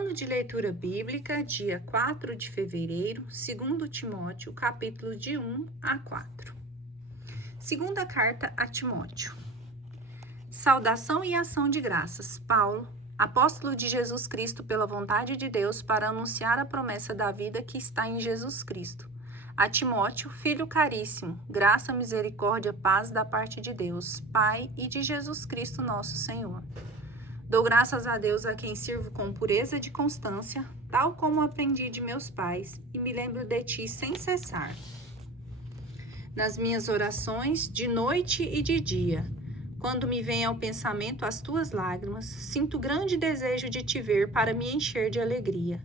Plano de leitura bíblica, dia 4 de fevereiro, 2 Timóteo, capítulo de 1 a 4. Segunda carta a Timóteo. Saudação e ação de graças. Paulo, apóstolo de Jesus Cristo pela vontade de Deus, para anunciar a promessa da vida que está em Jesus Cristo. A Timóteo, filho caríssimo, graça, misericórdia, paz da parte de Deus, Pai e de Jesus Cristo nosso Senhor. Dou graças a Deus a quem sirvo com pureza de constância, tal como aprendi de meus pais, e me lembro de ti sem cessar. Nas minhas orações, de noite e de dia, quando me vêm ao pensamento as tuas lágrimas, sinto grande desejo de te ver para me encher de alegria.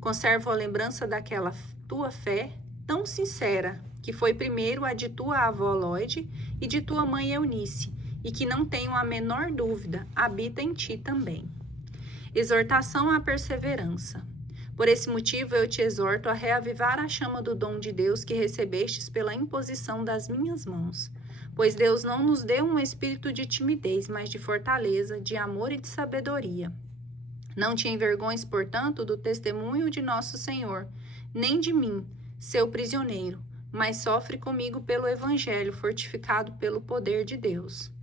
Conservo a lembrança daquela tua fé tão sincera, que foi primeiro a de tua avó Lóide e de tua mãe Eunice, e que não tenho a menor dúvida, habita em ti também. Exortação à perseverança. Por esse motivo eu te exorto a reavivar a chama do dom de Deus que recebestes pela imposição das minhas mãos. Pois Deus não nos deu um espírito de timidez, mas de fortaleza, de amor e de sabedoria. Não te envergonhes, portanto, do testemunho de nosso Senhor, nem de mim, seu prisioneiro, mas sofre comigo pelo Evangelho, fortificado pelo poder de Deus.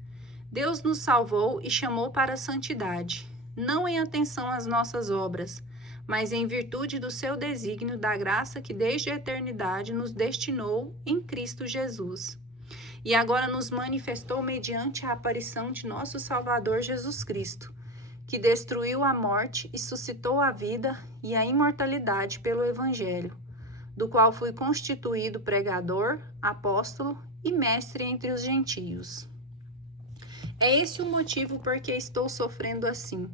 Deus nos salvou e chamou para a santidade, não em atenção às nossas obras, mas em virtude do seu desígnio da graça que desde a eternidade nos destinou em Cristo Jesus. E agora nos manifestou mediante a aparição de nosso Salvador Jesus Cristo, que destruiu a morte e suscitou a vida e a imortalidade pelo Evangelho, do qual fui constituído pregador, apóstolo e mestre entre os gentios. É esse o motivo por que estou sofrendo assim,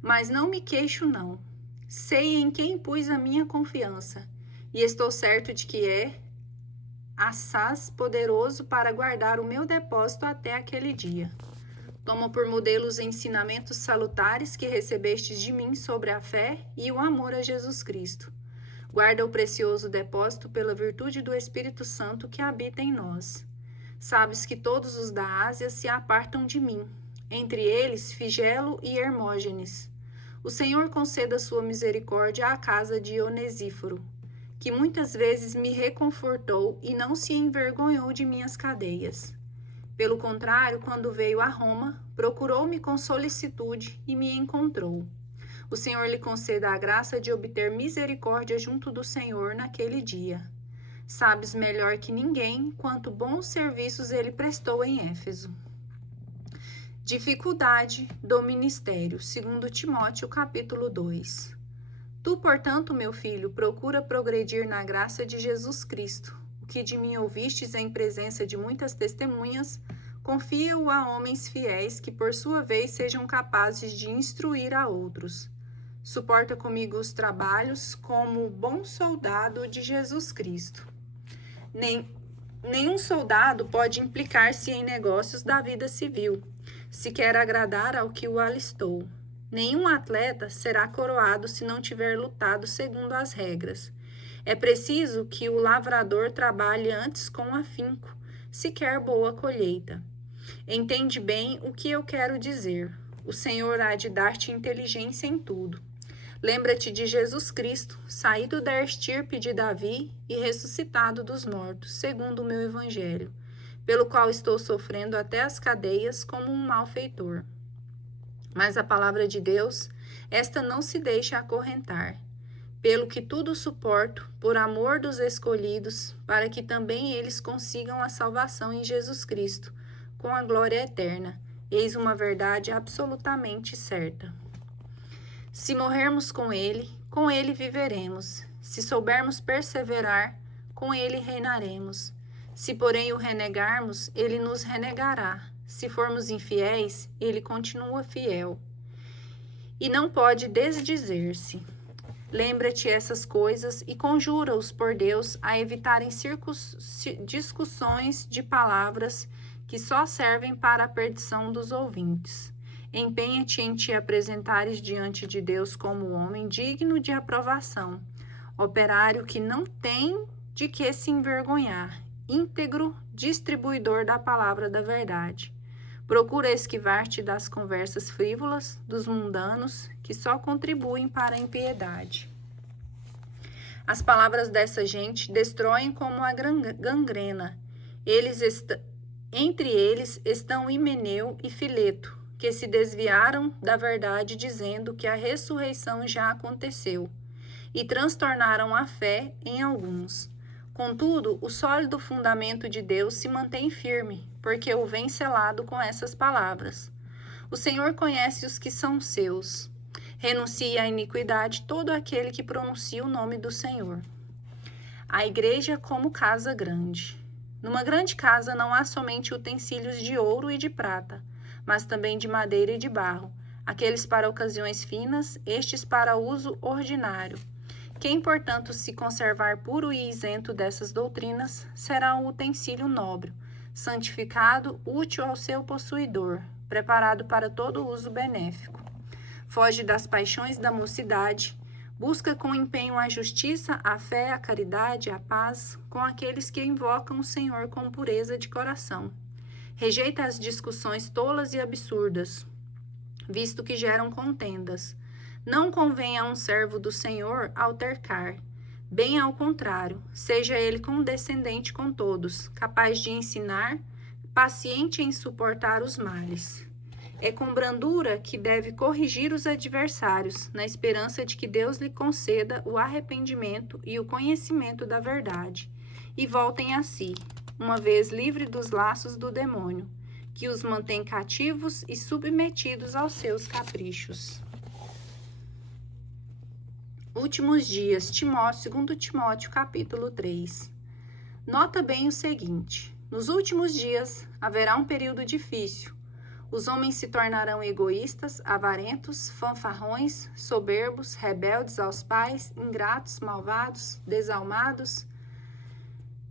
mas não me queixo não. Sei em quem pus a minha confiança, e estou certo de que é assaz poderoso para guardar o meu depósito até aquele dia. Toma por modelo os ensinamentos salutares que recebestes de mim sobre a fé e o amor a Jesus Cristo. Guarda o precioso depósito pela virtude do Espírito Santo que habita em nós. Sabes que todos os da Ásia se apartam de mim, entre eles Figelo e Hermógenes. O Senhor conceda sua misericórdia à casa de Onesíforo, que muitas vezes me reconfortou e não se envergonhou de minhas cadeias. Pelo contrário, quando veio a Roma, procurou-me com solicitude e me encontrou. O Senhor lhe conceda a graça de obter misericórdia junto do Senhor naquele dia. Sabes melhor que ninguém quanto bons serviços ele prestou em Éfeso. Dificuldade do ministério, 2 Timóteo, capítulo 2. Tu, portanto, meu filho, procura progredir na graça de Jesus Cristo. O que de mim ouvistes em presença de muitas testemunhas, confia-o a homens fiéis que, por sua vez, sejam capazes de instruir a outros. Suporta comigo os trabalhos como bom soldado de Jesus Cristo. Nenhum soldado pode implicar-se em negócios da vida civil, se quer agradar ao que o alistou. Nenhum atleta será coroado se não tiver lutado segundo as regras. É preciso que o lavrador trabalhe antes com afinco, se quer boa colheita. Entende bem o que eu quero dizer. O Senhor há de dar-te inteligência em tudo. Lembra-te de Jesus Cristo, saído da estirpe de Davi e ressuscitado dos mortos, segundo o meu evangelho, pelo qual estou sofrendo até as cadeias como um malfeitor. Mas a palavra de Deus, esta não se deixa acorrentar. Pelo que tudo suporto, por amor dos escolhidos, para que também eles consigam a salvação em Jesus Cristo, com a glória eterna. Eis uma verdade absolutamente certa. Se morrermos com ele viveremos. Se soubermos perseverar, com ele reinaremos. Se, porém, o renegarmos, ele nos renegará. Se formos infiéis, ele continua fiel. E não pode desdizer-se. Lembra-te essas coisas e conjura-os por Deus a evitarem discussões de palavras que só servem para a perdição dos ouvintes. Empenha-te em te apresentares diante de Deus como homem digno de aprovação, operário que não tem de que se envergonhar, íntegro, distribuidor da palavra da verdade. Procura esquivar-te das conversas frívolas, dos mundanos, que só contribuem para a impiedade. As palavras dessa gente destroem como a gangrena. Entre eles estão Himeneu e Fileto, que se desviaram da verdade dizendo que a ressurreição já aconteceu, e transtornaram a fé em alguns. Contudo, o sólido fundamento de Deus se mantém firme, porque o vem selado com essas palavras. O Senhor conhece os que são seus. Renuncie à iniquidade todo aquele que pronuncia o nome do Senhor. A igreja como casa grande. Numa grande casa não há somente utensílios de ouro e de prata, mas também de madeira e de barro, aqueles para ocasiões finas, estes para uso ordinário. Quem, portanto, se conservar puro e isento dessas doutrinas, será um utensílio nobre, santificado, útil ao seu possuidor, preparado para todo uso benéfico. Foge das paixões da mocidade, busca com empenho a justiça, a fé, a caridade, a paz, com aqueles que invocam o Senhor com pureza de coração. Rejeita as discussões tolas e absurdas, visto que geram contendas. Não convém a um servo do Senhor altercar. Bem ao contrário, seja ele condescendente com todos, capaz de ensinar, paciente em suportar os males. É com brandura que deve corrigir os adversários, na esperança de que Deus lhe conceda o arrependimento e o conhecimento da verdade, e voltem a si, uma vez livre dos laços do demônio, que os mantém cativos e submetidos aos seus caprichos. Últimos dias, 2 Timóteo, capítulo 3. Nota bem o seguinte: nos últimos dias haverá um período difícil. Os homens se tornarão egoístas, avarentos, fanfarrões, soberbos, rebeldes aos pais, ingratos, malvados, desalmados,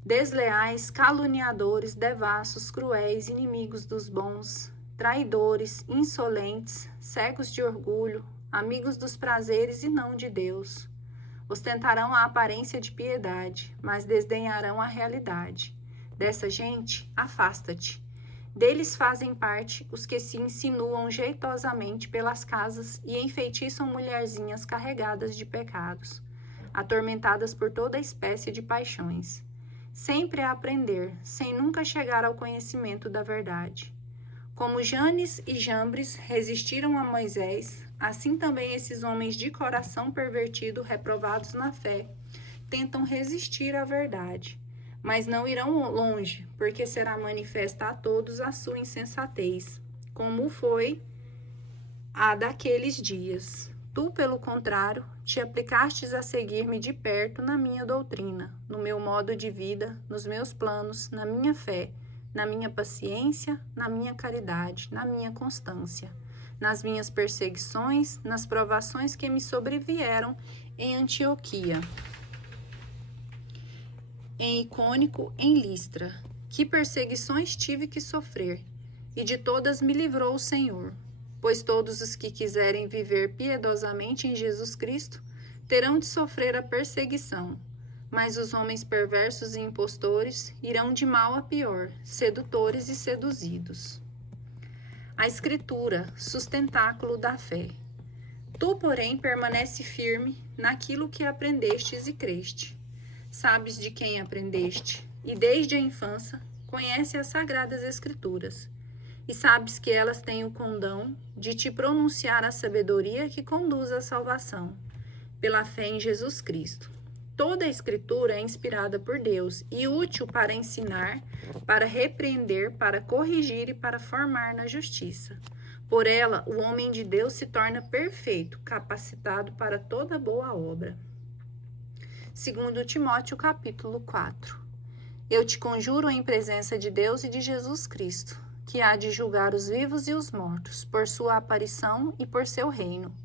desleais, caluniadores, devassos, cruéis, inimigos dos bons, traidores, insolentes, cegos de orgulho, amigos dos prazeres e não de Deus. Ostentarão a aparência de piedade, mas desdenharão a realidade. Dessa gente, afasta-te. Deles fazem parte os que se insinuam jeitosamente pelas casas e enfeitiçam mulherzinhas carregadas de pecados, atormentadas por toda espécie de paixões, sempre a aprender, sem nunca chegar ao conhecimento da verdade. Como Janes e Jambres resistiram a Moisés, assim também esses homens de coração pervertido, reprovados na fé, tentam resistir à verdade, mas não irão longe, porque será manifesta a todos a sua insensatez, como foi a daqueles dias. Tu, pelo contrário, te aplicastes a seguir-me de perto na minha doutrina, no meu modo de vida, nos meus planos, na minha fé, na minha paciência, na minha caridade, na minha constância, nas minhas perseguições, nas provações que me sobrevieram em Antioquia, em Icônico, em Listra. Que perseguições tive que sofrer, e de todas me livrou o Senhor. Pois todos os que quiserem viver piedosamente em Jesus Cristo terão de sofrer a perseguição. Mas os homens perversos e impostores irão de mal a pior, sedutores e seduzidos. A Escritura, sustentáculo da fé. Tu, porém, permanece firme naquilo que aprendestes e creste. Sabes de quem aprendeste, e desde a infância conhece as sagradas Escrituras, e sabes que elas têm o condão de te pronunciar a sabedoria que conduz à salvação, pela fé em Jesus Cristo. Toda a Escritura é inspirada por Deus e útil para ensinar, para repreender, para corrigir e para formar na justiça. Por ela, o homem de Deus se torna perfeito, capacitado para toda boa obra. 2 Timóteo, capítulo 4. Eu te conjuro em presença de Deus e de Jesus Cristo, que há de julgar os vivos e os mortos, por sua aparição e por seu reino.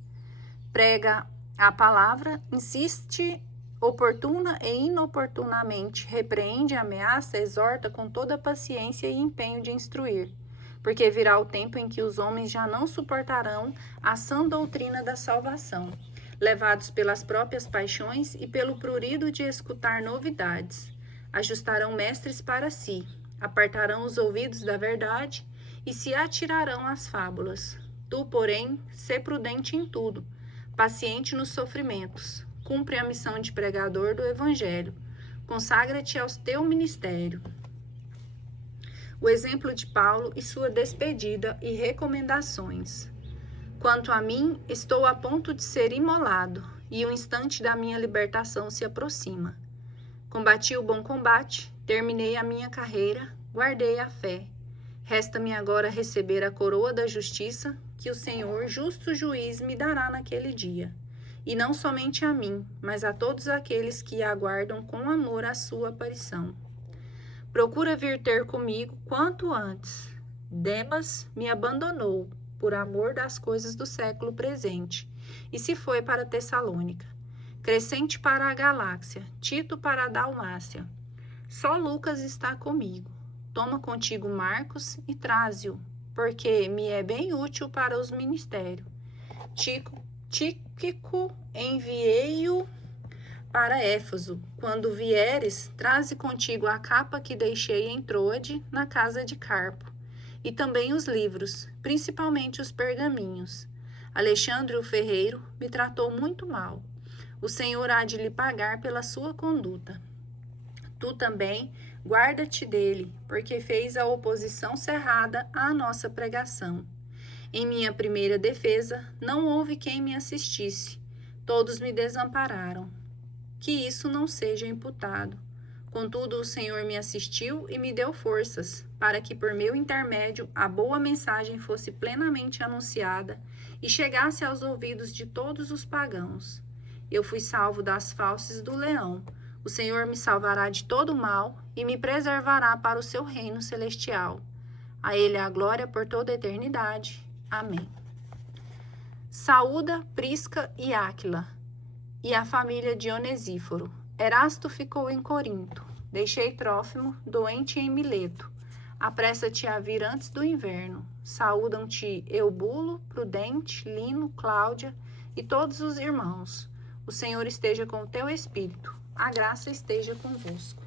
Prega a palavra, insiste oportuna e inoportunamente, repreende, ameaça, exorta com toda paciência e empenho de instruir, porque virá o tempo em que os homens já não suportarão a sã doutrina da salvação, levados pelas próprias paixões e pelo prurido de escutar novidades. Ajustarão mestres para si, apartarão os ouvidos da verdade e se atirarão às fábulas. Tu, porém, sê prudente em tudo, paciente nos sofrimentos, cumpre a missão de pregador do Evangelho, consagra-te ao teu ministério. O exemplo de Paulo e sua despedida e recomendações. Quanto a mim, estou a ponto de ser imolado, e o instante da minha libertação se aproxima. Combati o bom combate, terminei a minha carreira, guardei a fé. Resta-me agora receber a coroa da justiça, que o Senhor, justo juiz, me dará naquele dia. E não somente a mim, mas a todos aqueles que aguardam com amor a sua aparição. Procura vir ter comigo quanto antes. Demas me abandonou por amor das coisas do século presente e se foi para Tessalônica. Crescente para a Galáxia, Tito para a Dalmácia. Só Lucas está comigo. Toma contigo Marcos e traze-o, porque me é bem útil para os ministérios. Tíquico enviei-o para Éfeso. Quando vieres, traze contigo a capa que deixei em Troade, na casa de Carpo, e também os livros, principalmente os pergaminhos. Alexandre o ferreiro me tratou muito mal. O Senhor há de lhe pagar pela sua conduta. Tu também guarda-te dele, porque fez a oposição cerrada à nossa pregação. Em minha primeira defesa, não houve quem me assistisse. Todos me desampararam. Que isso não seja imputado. Contudo, o Senhor me assistiu e me deu forças, para que por meu intermédio a boa mensagem fosse plenamente anunciada e chegasse aos ouvidos de todos os pagãos. Eu fui salvo das fauces do leão. O Senhor me salvará de todo mal e me preservará para o seu reino celestial. A ele a glória por toda a eternidade. Amém. Saúda Prisca e Áquila e a família de Onesíforo. Erasto ficou em Corinto. Deixei Trófimo, doente em Mileto. Apressa-te a vir antes do inverno. Saúdam-te Eubulo, Prudente, Lino, Cláudia e todos os irmãos. O Senhor esteja com o teu espírito. A graça esteja convosco.